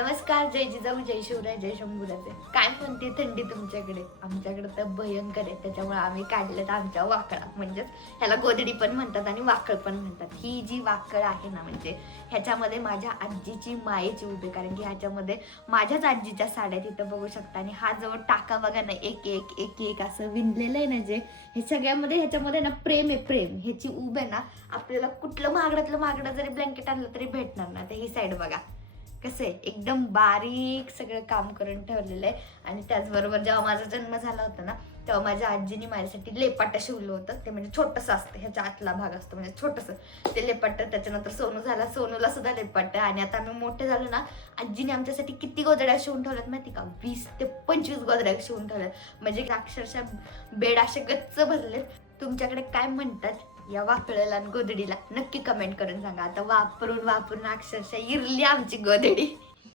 नमस्कार, जय जिजाऊ, जय शिवराय, जय शंभूराजे. काय म्हणते थंडी तुमच्याकडे? आमच्याकडे तर भयंकर आहे. त्याच्यामुळे आम्ही काढलेत आमच्या वाकळा, म्हणजेच ह्याला गोधडी पण म्हणतात आणि वाकळ पण म्हणतात. ही जी वाकळ आहे ना, म्हणजे ह्याच्यामध्ये माझ्या आजीची मायेची उभी, कारण की ह्याच्यामध्ये माझ्याच आजीच्या साड्या तिथं बघू शकता. आणि हा जवळ टाका बघा ना, एक एक एक एक असं विणलेलं आहे ना, जे हे सगळ्यामध्ये ह्याच्यामध्ये ना प्रेम आहे. प्रेम ह्याची उभ आहे ना, आपल्याला कुठलं महागड्यातलं जरी ब्लँकेट आणलं तरी भेटणार ना. तर ही साईड बघा कसं आहे, एकदम बारीक सगळं काम करून ठेवलेलं आहे. आणि त्याचबरोबर जेव्हा माझा जन्म झाला होता ना, तेव्हा माझ्या आजीने माझ्यासाठी लेपाटं शिवलं होतं. ते म्हणजे छोटंसं असतं, ह्याच्या आतला भाग असतो म्हणजे छोटंसं ते लेपाटं. त्याच्यानंतर सोनू झाला, सोनूला सुद्धा लेपाटं. आणि आता आम्ही मोठे झालो ना, आजीने आमच्यासाठी किती गोधड्या शिवून ठेवल्यात माहिती का? 20 ते 25 गोधड्या शिवून ठेवल्यात. म्हणजे अक्षरशः बेड असे गच्च भरलेत. तुमच्याकडे काय म्हणतात या वाकळेला आणि गोधडीला? नक्की कमेंट करून सांगा. आता वापरून अक्षरशः इरली आमची गोधडी.